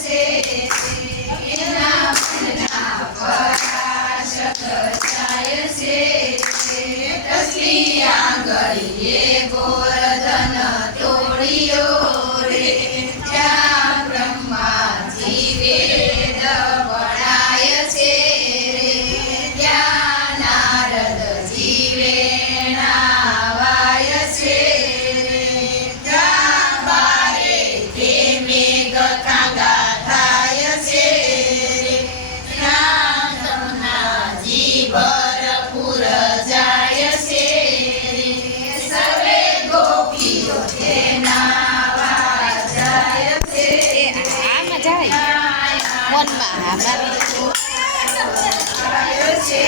છે એના મનના પરાશક જાય છે તસલી આંગળીએ ગોરધન તોડ્યો રે ત્યાં બ્રહ્માજી વેદ વણાય છે રે ત્યાં નારદજી વેણાવાય છે રે ત્યાં બારે તે મેઘ ખાંગા થાય છે રે ત્યાં તમનાજી ભરપૂર જાય છે રે સર્વે ગોપીઓ તેના જાય છે આમાં જાય ફોનમાં જાય છે